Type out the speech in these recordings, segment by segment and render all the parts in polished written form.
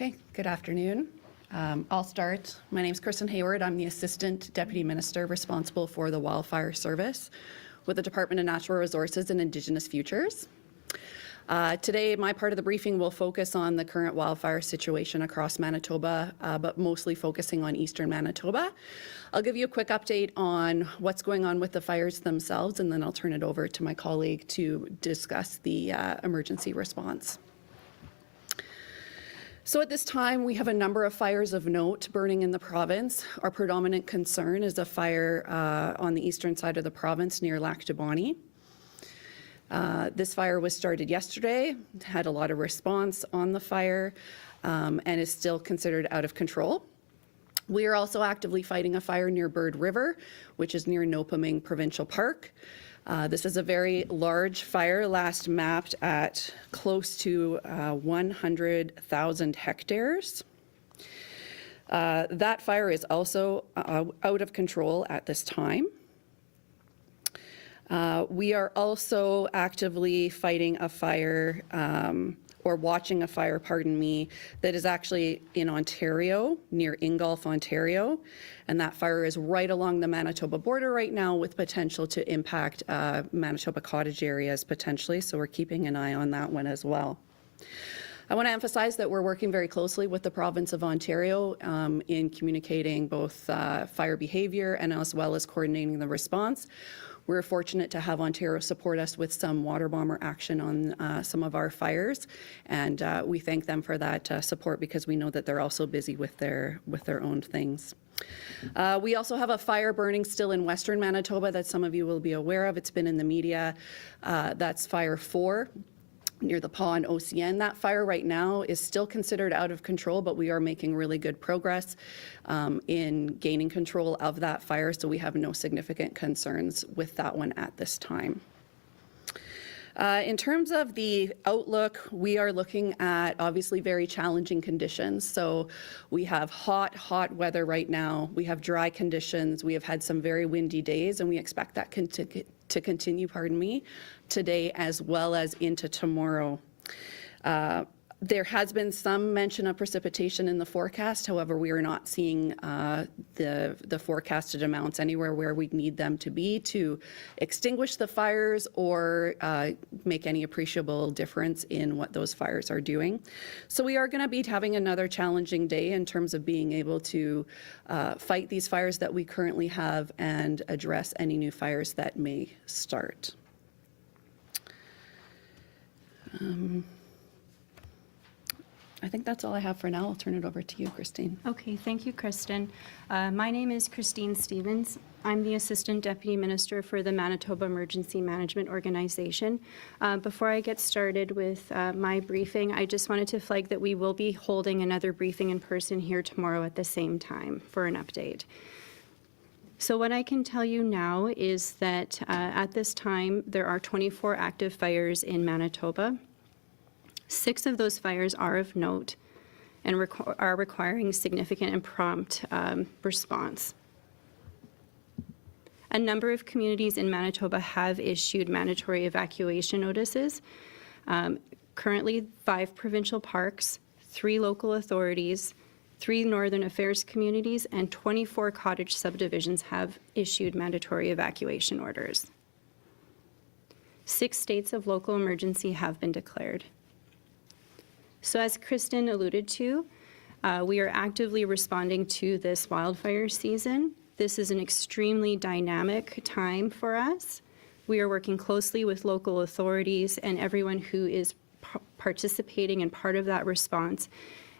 Okay, good afternoon. I'll start. My name is Kristen Hayward. I'm the Assistant Deputy Minister responsible for the Wildfire Service with the Department of Natural Resources and Indigenous Futures. Today, my part of the briefing will focus on the current wildfire situation across Manitoba, but mostly focusing on eastern Manitoba. I'll give you a quick update on what's going on with the fires themselves, and then I'll turn it over to my colleague to discuss the emergency response. So at this time, we have a number of fires of note burning in the province. Our predominant concern is a fire on the eastern side of the province near Lac du Bonnet. This fire was started yesterday, had a lot of response on the fire, and is still considered out of control. We are also actively fighting a fire near Bird River, which is near Nopaming Provincial Park. This is a very large fire, last mapped at close to 100,000 hectares. That fire is also out of control at this time. We are also actively fighting a fire, or watching a fire, pardon me, that is actually in Ontario, near Ingolf, Ontario. And that fire is right along the Manitoba border right now with potential to impact Manitoba cottage areas potentially, so we're keeping an eye on that one as well. I want to emphasize that we're working very closely with the province of Ontario in communicating both fire behavior and as well as coordinating the response. We're fortunate to have Ontario support us with some water bomber action on some of our fires, and we thank them for that support because we know that they're also busy with their own things. We also have a fire burning still in western Manitoba that some of you will be aware of. It's been in the media. That's Fire 4. Near the Paw and OCN. That fire right now is still considered out of control, but we are making really good progress in gaining control of that fire, so we have no significant concerns with that one at this time. In terms of the outlook, we are looking at obviously very challenging conditions. So we have hot weather right now. We have dry conditions. We have had some very windy days, and we expect that to continue, today as well as into tomorrow. There has been some mention of precipitation in the forecast. However, we are not seeing the forecasted amounts anywhere where we need them to be to extinguish the fires or make any appreciable difference in what those fires are doing. So we are going to be having another challenging day in terms of being able to fight these fires that we currently have and address any new fires that may start. I think that's all I have for now. I'll turn it over to you, Christine. Okay, thank you, Kristen. My name is Christine Stevens. I'm the Assistant Deputy Minister for the Manitoba Emergency Management Organization. Before I get started with my briefing, I just wanted to flag that we will be holding another briefing in person here tomorrow at the same time for an update. So what I can tell you now is that at this time, there are 24 active fires in Manitoba. 6 of those fires are of note and are requiring significant and prompt response. A number of communities in Manitoba have issued mandatory evacuation notices. Currently, 5 provincial parks, 3 local authorities, 3 Northern Affairs communities, and 24 cottage subdivisions have issued mandatory evacuation orders. 6 states of local emergency have been declared. So as Kristen alluded to, we are actively responding to this wildfire season. This is an extremely dynamic time for us. We are working closely with local authorities and everyone who is participating and part of that response.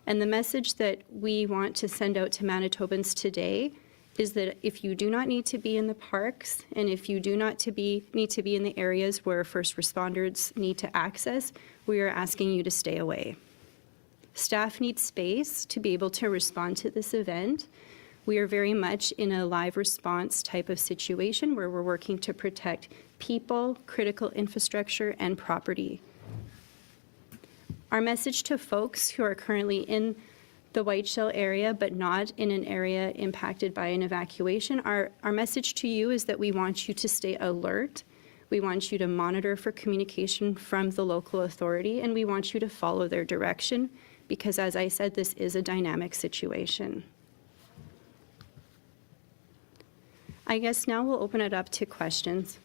And the message that we want to send out to Manitobans today is that if you do not need to be in the parks and if you do not need to be in the areas where first responders need to access, we are asking you to stay away. Staff need space to be able to respond to this event. We are very much in a live response type of situation where we're working to protect people, critical infrastructure, and property. Our message to folks who are currently in the Whiteshell area but not in an area impacted by an evacuation, our message to you is that we want you to stay alert. We want you to monitor for communication from the local authority, and we want you to follow their direction because as I said, this is a dynamic situation. I guess now we'll open it up to questions.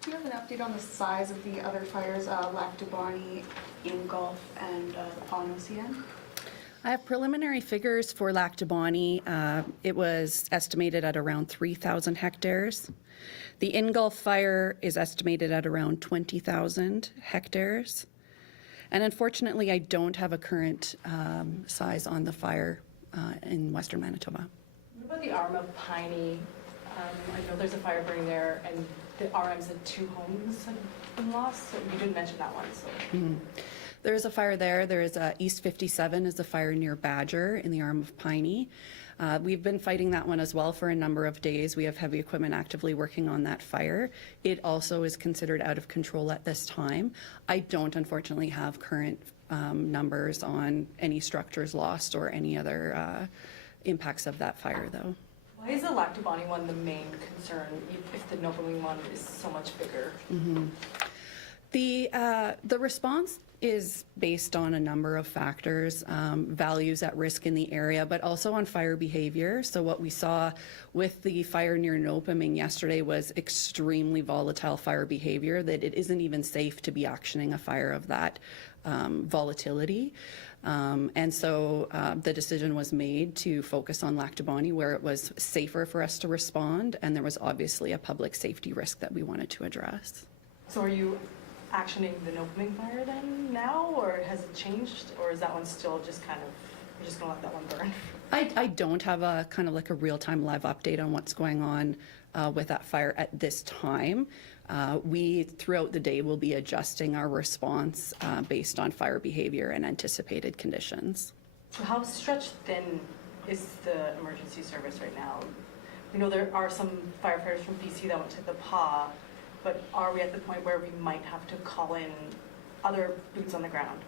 Do you have an update on the size of the other fires, Lactobani, Ingolf, and Ponosian? I have preliminary figures for Lactobani. It was estimated at around 3,000 hectares. The Ingolf fire is estimated at around 20,000 hectares. And unfortunately, I don't have a current size on the fire in Western Manitoba. What about the arm of Piney? I know there's a fire burning there, and the RMs at 2 homes have been lost. So you didn't mention that one. So. There is a fire there. There is East 57 is a fire near Badger in the arm of Piney. We've been fighting that one as well for a number of days. We have heavy equipment actively working on that fire. It also is considered out of control at this time. I don't unfortunately have current numbers on any structures lost or any other impacts of that fire though. Why is the Lactobani one the main concern if the Nopalin one is so much bigger? The response is based on a number of factors, values at risk in the area, but also on fire behavior. So what we saw with the fire near Nopalin yesterday was extremely volatile fire behavior, that it isn't even safe to be actioning a fire of that volatility. And so the decision was made to focus on Lactobani, where it was safer for us to respond, and there was obviously a public safety risk that we wanted to address. So are you actioning the Nopalin fire then now, or has it changed, or is that one still just kind of, you're just gonna let that one burn? I don't have a kind of like a real-time live update on what's going on with that fire at this time. We, throughout the day, will be adjusting our response based on fire behavior and anticipated conditions. So how stretched thin is the emergency service right now? We know there are some firefighters from BC that went to the PA, but are we at the point where we might have to call in other boots on the ground?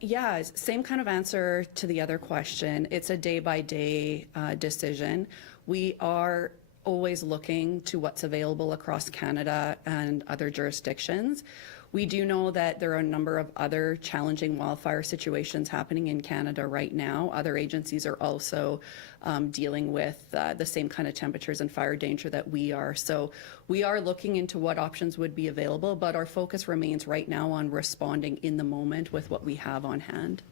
Yeah, same kind of answer to the other question. It's a day-by-day decision. We are always looking to what's available across Canada and other jurisdictions. We do know that there are a number of other challenging wildfire situations happening in Canada right now. Other agencies are also dealing with the same kind of temperatures and fire danger that we are. So we are looking into what options would be available, but our focus remains right now on responding in the moment with what we have on hand.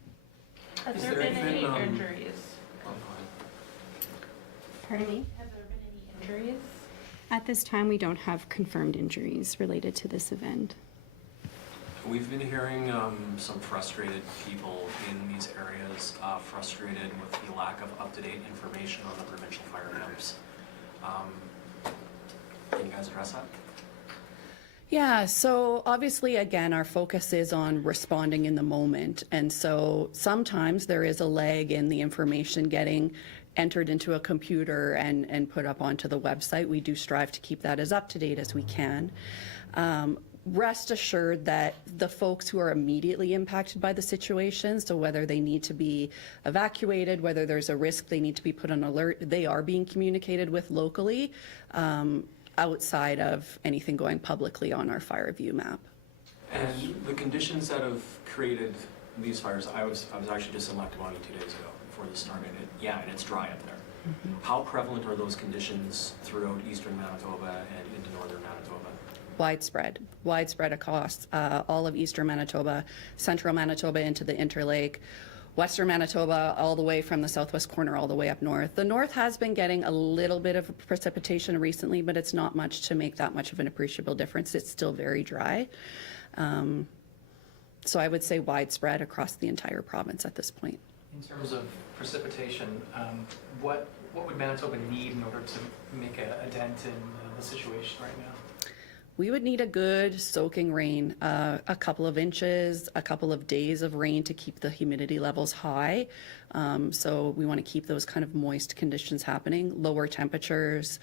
Has there been any injuries? Pardon me? Have there been any injuries? At this time, we don't have confirmed injuries related to this event. We've been hearing some frustrated people in these areas, frustrated with the lack of up-to-date information on the provincial fire dams. Can you guys address that? Yeah, so obviously, again, our focus is on responding in the moment. And so sometimes there is a lag in the information getting entered into a computer and put up onto the website. We do strive to keep that as up-to-date as we can. Rest assured that the folks who are immediately impacted by the situation, so whether they need to be evacuated, whether there's a risk they need to be put on alert, they are being communicated with locally outside of anything going publicly on our fire view map. And the conditions that have created these fires, I was actually just in Lactobani 2 days ago before this started. And it's dry up there. How prevalent are those conditions throughout eastern Manitoba and into northern Manitoba? Widespread across all of eastern Manitoba, central Manitoba into the Interlake, western Manitoba all the way from the southwest corner all the way up north. The north has been getting a little bit of precipitation recently, but it's not much to make that much of an appreciable difference. It's still very dry. So I would say widespread across the entire province at this point. In terms of precipitation, what would Manitoba need in order to make a dent in the situation right now? We would need a good soaking rain, a couple of inches, a couple of days of rain to keep the humidity levels high. So we want to keep those kind of moist conditions happening, lower temperatures.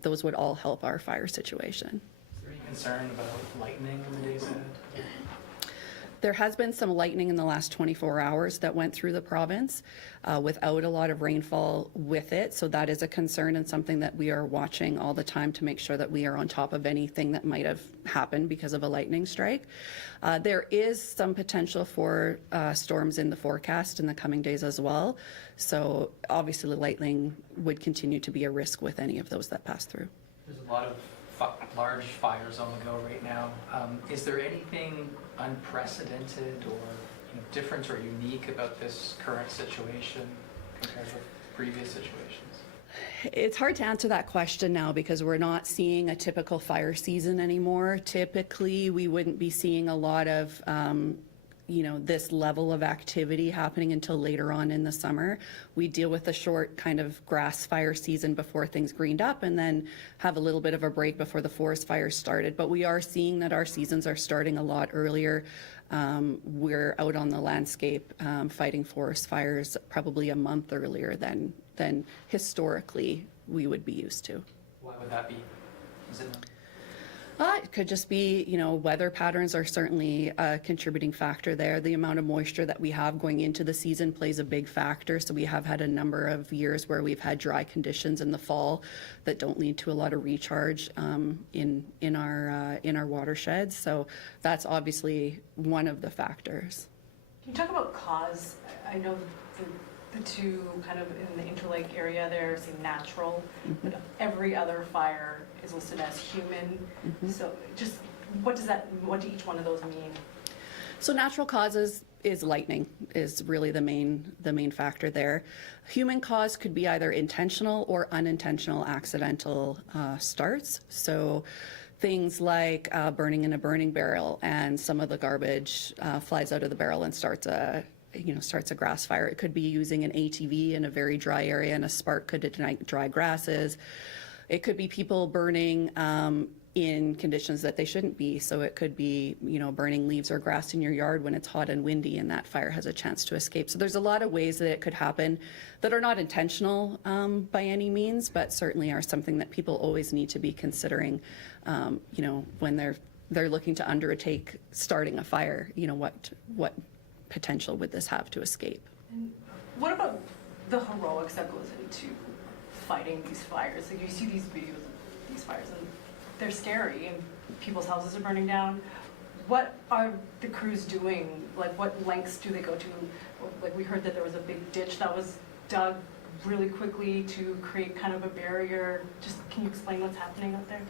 Those would all help our fire situation. Is there any concern about lightning in the days ahead? There has been some lightning in the last 24 hours that went through the province without a lot of rainfall with it. So that is a concern and something that we are watching all the time to make sure that we are on top of anything that might have happened because of a lightning strike. There is some potential for storms in the forecast in the coming days as well. So obviously the lightning would continue to be a risk with any of those that pass through. There's a lot of large fires on the go right now. Is there anything unprecedented or different or unique about this current situation compared with previous situations? It's hard to answer that question now because we're not seeing a typical fire season anymore. Typically, we wouldn't be seeing a lot of this level of activity happening until later on in the summer. We deal with a short kind of grass fire season before things greened up and then have a little bit of a break before the forest fires started. But we are seeing that our seasons are starting a lot earlier. We're out on the landscape fighting forest fires probably a month earlier than historically we would be used to. Why would that be? Is it It could just be, weather patterns are certainly a contributing factor there. The amount of moisture that we have going into the season plays a big factor. So we have had a number of years where we've had dry conditions in the fall that don't lead to a lot of recharge in our watersheds. So that's obviously one of the factors. Can you talk about cause? I know the two kind of in the Interlake area there seem natural, but every other fire is listed as human. So just what do each one of those mean? So natural causes is lightning is really the main factor there. Human cause could be either intentional or unintentional accidental starts. So things like burning in a burning barrel and some of the garbage flies out of the barrel and starts a grass fire. It could be using an ATV in a very dry area and a spark could ignite dry grasses. It could be people burning in conditions that they shouldn't be. So it could be, burning leaves or grass in your yard when it's hot and windy and that fire has a chance to escape. So there's a lot of ways that it could happen that are not intentional by any means, but certainly are something that people always need to be considering, when they're looking to undertake starting a fire, what potential would this have to escape? And what about the heroics that goes into fighting these fires? Like you see these videos of these fires and they're scary and people's houses are burning down. What are the crews doing? Like what lengths do they go to? Like we heard that there was a big ditch that was dug really quickly to create kind of a barrier. Just can you explain what's happening out there?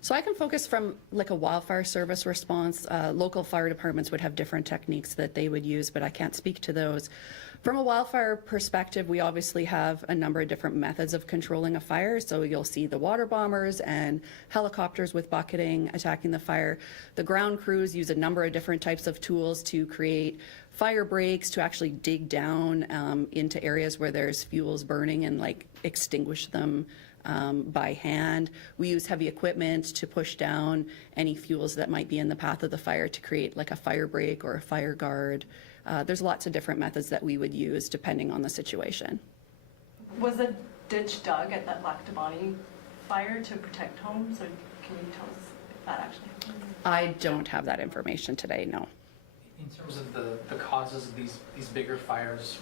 So I can focus from like a wildfire service response. Local fire departments would have different techniques that they would use, but I can't speak to those. From a wildfire perspective, we obviously have a number of different methods of controlling a fire. So you'll see the water bombers and helicopters with bucketing attacking the fire. The ground crews use a number of different types of tools to create fire breaks, to actually dig down into areas where there's fuels burning and like extinguish them by hand. We use heavy equipment to push down any fuels that might be in the path of the fire to create like a fire break or a fire guard. There's lots of different methods that we would use depending on the situation. Was a ditch dug at that Lactabani fire to protect homes? Or can you tell us if that actually happened? I don't have that information today, no. in terms of the causes of these bigger fires?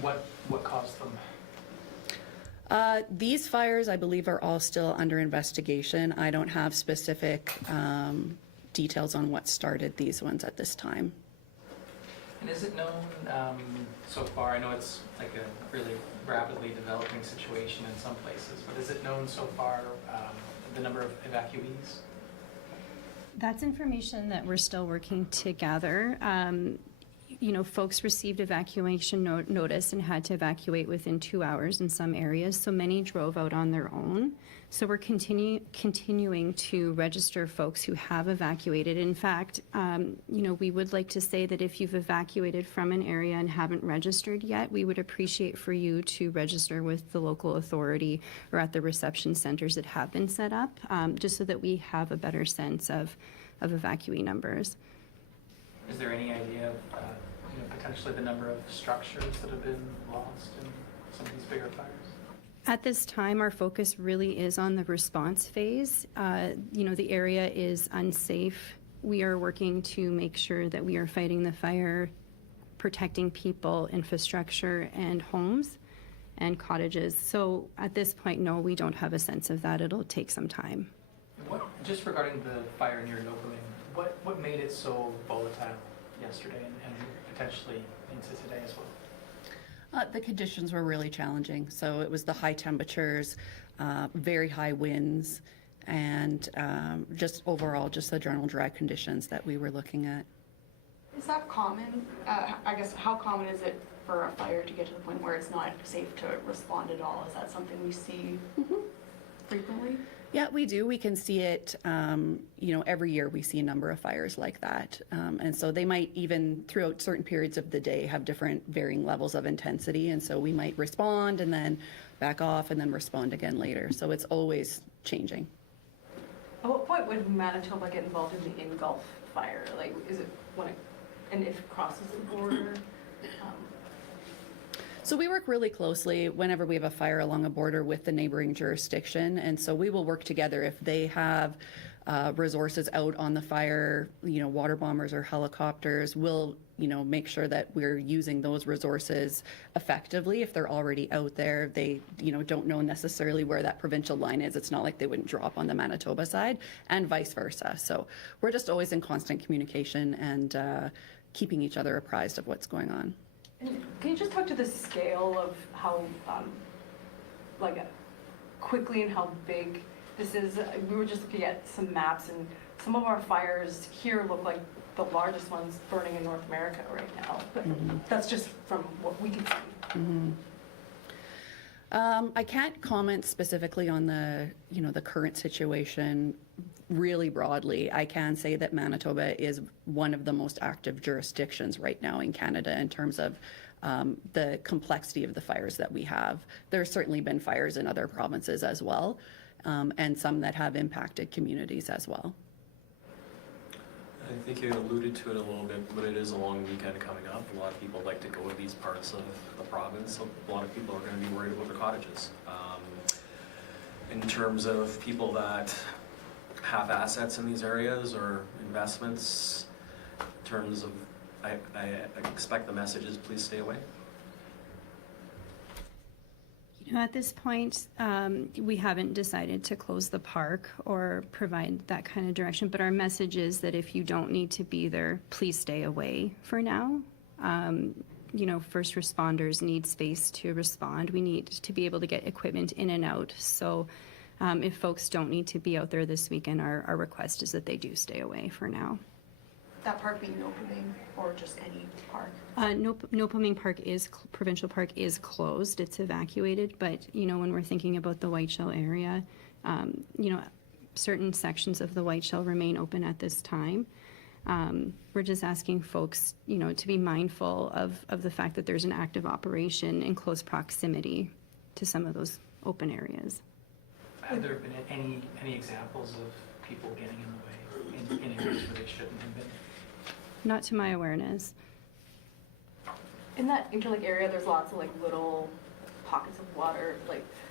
What caused them? These fires, I believe, are all still under investigation. I don't have specific details on what started these ones at this time. And is it known so far, I know it's like a really rapidly developing situation in some places, but is it known so far the number of evacuees? That's information that we're still working to gather. Folks received evacuation notice and had to evacuate within 2 hours in some areas, so many drove out on their own. So we're continuing to register folks who have evacuated. In fact, we would like to say that if you've evacuated from an area and haven't registered yet, we would appreciate for you to register with the local authority or at the reception centers that have been set up, just so that we have a better sense of evacuee numbers. Is there any idea of potentially the number of structures that have been lost in some of these bigger fires? At this time, our focus really is on the response phase. The area is unsafe we are working to make sure that we are fighting the fire, protecting people, infrastructure, and homes and cottages. So at this point, no, we don't have a sense of that. It'll take some time. Just regarding the fire near Nopalin, what made it so volatile yesterday and potentially into today as well? The conditions were really challenging. So it was the high temperatures, very high winds, and just overall, just the general dry conditions that we were looking at. Is that common? I guess, how common is it for a fire to get to the point where it's not safe to respond at all? Is that something we see frequently? Yeah, we do. We can see it, every year we see a number of fires like that. And so they might even, throughout certain periods of the day, have different varying levels of intensity. And so we might respond and then back off and then respond again later. So it's always changing. At what point would Manitoba get involved in the in-Gulf fire? Like, is it when it, and if it crosses the border? So we work really closely whenever we have a fire along a border with the neighboring jurisdiction. And so we will work together if they have resources out on the fire, water bombers or helicopters. We'll, make sure that we're using those resources effectively. If they're already out there, they, don't know necessarily where that provincial line is. It's not like they wouldn't drop on the Manitoba side and vice versa. So we're just always in constant communication and keeping each other apprised of what's going on. And can you just talk to the scale of how, quickly and how big this is? We were just looking at some maps, and some of our fires here look like the largest ones burning in North America right now. But that's just from what we can see. I can't comment specifically on the, the current situation really broadly. I can say that Manitoba is one of the most active jurisdictions right now in Canada in terms of the complexity of the fires that we have. There's certainly been fires in other provinces as well, and some that have impacted communities as well. I think you alluded to it a little bit, but it is a long weekend coming up. A lot of people like to go to these parts of the province. So a lot of people are going to be worried about their cottages. In terms of people that have assets in these areas or investments, in terms of, I expect the message is please stay away. At this point, we haven't decided to close the park or provide that kind of direction, but our message is that if you don't need to be there, please stay away for now. First responders need space to respond. We need to be able to get equipment in and out. So if folks don't need to be out there this weekend, our request is that they do stay away for now. That park being Nopalin or just any park? Nopalin Park provincial park is closed. It's evacuated, but when we're thinking about the Whiteshell area, certain sections of the Whiteshell remain open at this time. We're just asking folks, to be mindful of the fact that there's an active operation in close proximity to some of those open areas. Have there been any examples of people getting in the way in areas where they shouldn't have been? Not to my awareness. In that Interlake area, there's lots of little pockets of water.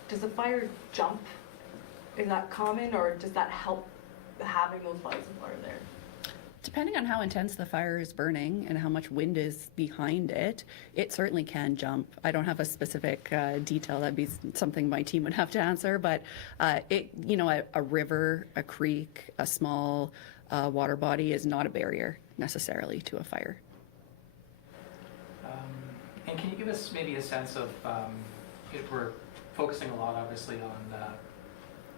Does the fire jump? Is that common, or does that help having those bodies of water there? Depending on how intense the fire is burning and how much wind is behind it, it certainly can jump. I don't have a specific detail. That'd be something my team would have to answer. But a river, a creek, a small water body is not a barrier necessarily to a fire. And can you give us maybe a sense of, if we're focusing a lot obviously on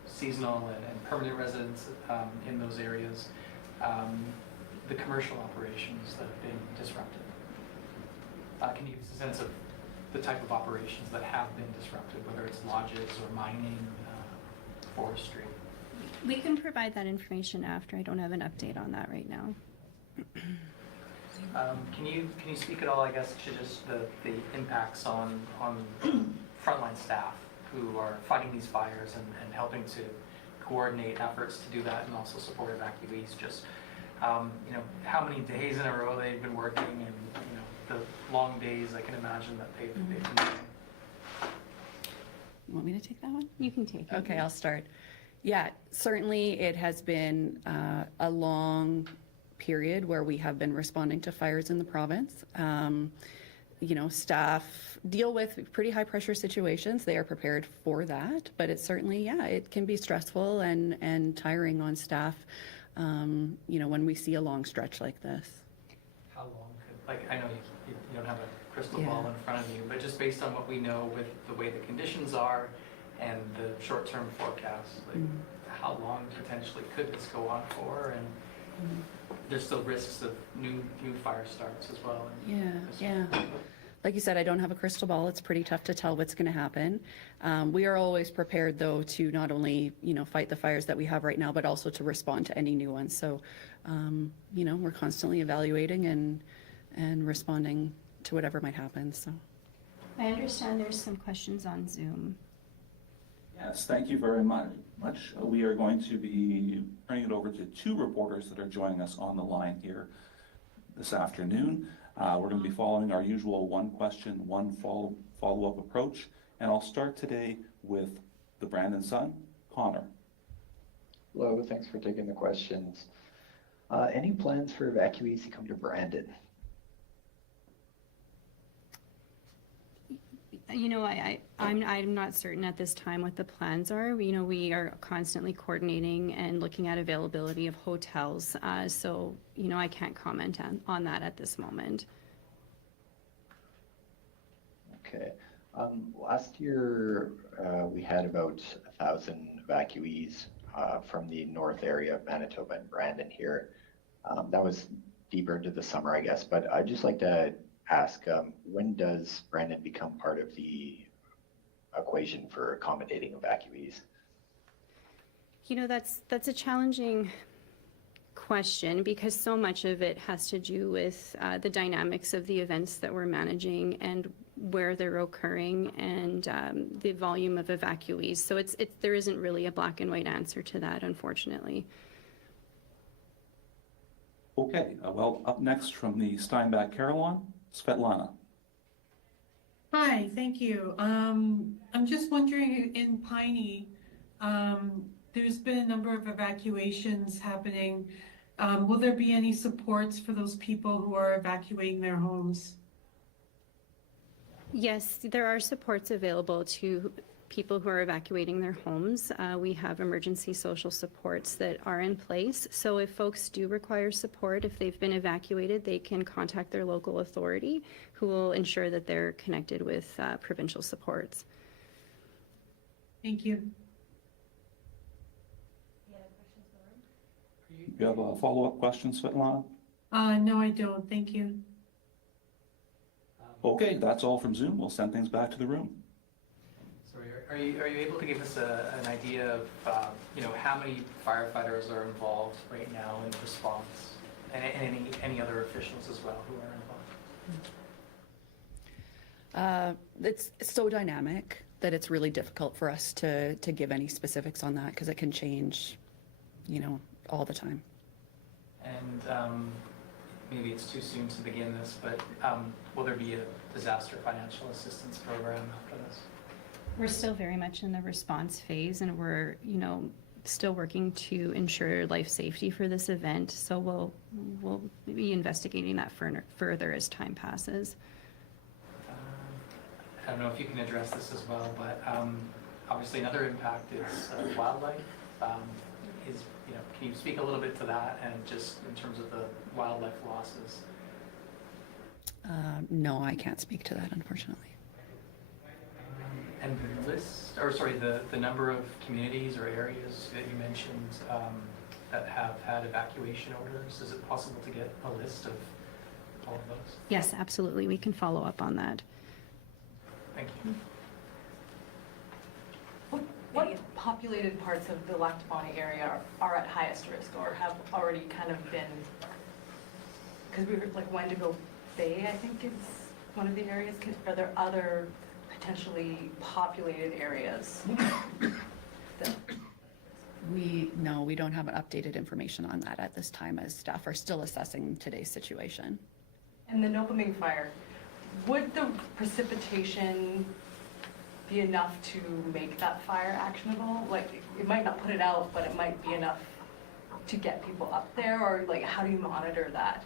seasonal and permanent residents in those areas, the commercial operations that have been disrupted? Can you give us a sense of the type of operations that have been disrupted, whether it's lodges or mining, forestry? We can provide that information after. I don't have an update on that right now. Can you speak at all, I guess, to just the impacts on frontline staff who are fighting these fires and helping to coordinate efforts to do that and also support evacuees? Just how many days in a row they've been working, and the long days I can imagine that they've been doing. You want me to take that one? You can take it. Okay, I'll start. Yeah, certainly it has been a long period where we have been responding to fires in the province. You know, staff deal with pretty high pressure situations. They are prepared for that, but it's certainly, yeah, it can be stressful and tiring on staff, you know, when we see a long stretch like this. How long could, like, I know you don't have a crystal Yeah. ball in front of you, but just based on what we know with the way the conditions are and the short-term forecast, like, how long potentially could this go on for? And there's still risks of new fire starts as well. Yeah. Like you said, I don't have a crystal ball. It's pretty tough to tell what's going to happen. We are always prepared, though, to not only, you know, fight the fires that we have right now, but also to respond to any new ones. So, you know, we're constantly evaluating and responding to whatever might happen. So, I understand there's some questions on Zoom. Yes, thank you very much. We are going to be turning it over to two reporters that are joining us on the line here this afternoon. We're going to be following our usual one question, one follow-up approach. And I'll start today with the Brandon Sun, Connor. Hello, thanks for taking the questions. Any plans for evacuees to come to Brandon? You know, I'm not certain at this time what the plans are. You know, we are constantly coordinating and looking at availability of hotels. So, you know, I can't comment on that at this moment. Okay. Last year, we had about 1,000 evacuees from the north area of Manitoba and Brandon here. That was deeper into the summer, I guess, but I'd just like to ask, when does Brandon become part of the equation for accommodating evacuees? You know, that's a challenging question because so much of it has to do with the dynamics of the events that we're managing and where they're occurring and the volume of evacuees. So there isn't really a black and white answer to that, unfortunately. Okay, well, up next from the Steinbach Carillon, Svetlana. Hi, thank you. I'm just wondering, in Piney, there's been a number of evacuations happening. Will there be any supports for those people who are evacuating their homes? Yes, there are supports available to people who are evacuating their homes. We have emergency social supports that are in place. So if folks do require support, if they've been evacuated, they can contact their local authority who will ensure that they're connected with provincial supports. Thank you. You have a follow-up question, Svetlana? No, I don't. Thank you. Okay, that's all from Zoom. We'll send things back to the room. So are you able to give us an idea of, you know, how many firefighters are involved right now in response? And any other officials as well who are involved? it's so dynamic that it's really difficult for us to give any specifics on that because it can change, you know, all the time. And maybe it's too soon to begin this, but will there be a disaster financial assistance program after this? We're still very much in the response phase and we're, you know, still working to ensure life safety for this event. So we'll be investigating that further as time passes. I don't know if you can address this as well, but obviously another impact is wildlife. You know, can you speak a little bit to that and just in terms of the wildlife losses? No, I can't speak to that, unfortunately. And the list, or sorry, the number of communities or areas that you mentioned that have had evacuation orders, is it possible to get a list of all of those? Yes, absolutely. We can follow up on that. Thank you. What populated parts of the Lactabani area are at highest risk or have already kind of been, because we were like Wendigo Bay, I think is one of the areas. Are there other potentially populated areas? No, we don't have updated information on that at this time as staff are still assessing today's situation. And the Nopaming fire, would the precipitation be enough to make that fire actionable? Like, it might not put it out, but it might be enough to get people up there, or like how do you monitor that?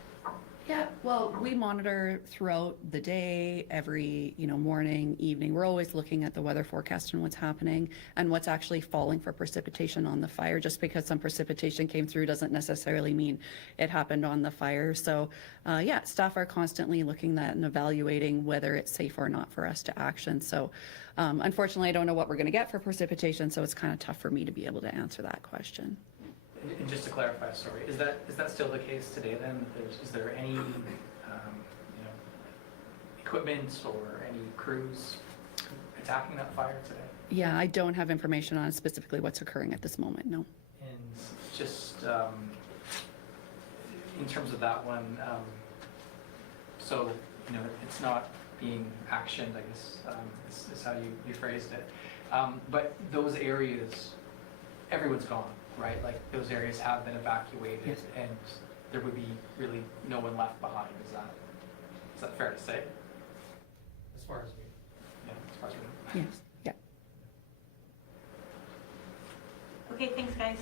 Yeah, well, we monitor throughout the day, every, morning, evening. We're always looking at the weather forecast and what's happening and what's actually falling for precipitation on the fire. Just because some precipitation came through doesn't necessarily mean it happened on the fire. So, yeah, staff are constantly looking at and evaluating whether it's safe or not for us to action. So, unfortunately, I don't know what we're going to get for precipitation, so it's kind of tough for me to be able to answer that question. And just to clarify, sorry, is that still the case today then? Is there any, equipment or any crews attacking that fire today? Yeah, I don't have information on specifically what's occurring at this moment, no. And just in terms of that one, so, it's not being actioned, I guess, is how you phrased it. But those areas, everyone's gone, right? Like, those areas have been evacuated, Yes. and there would be really no one left behind. Is that fair to say? As far as we know. Yes, yeah. Okay, thanks, guys.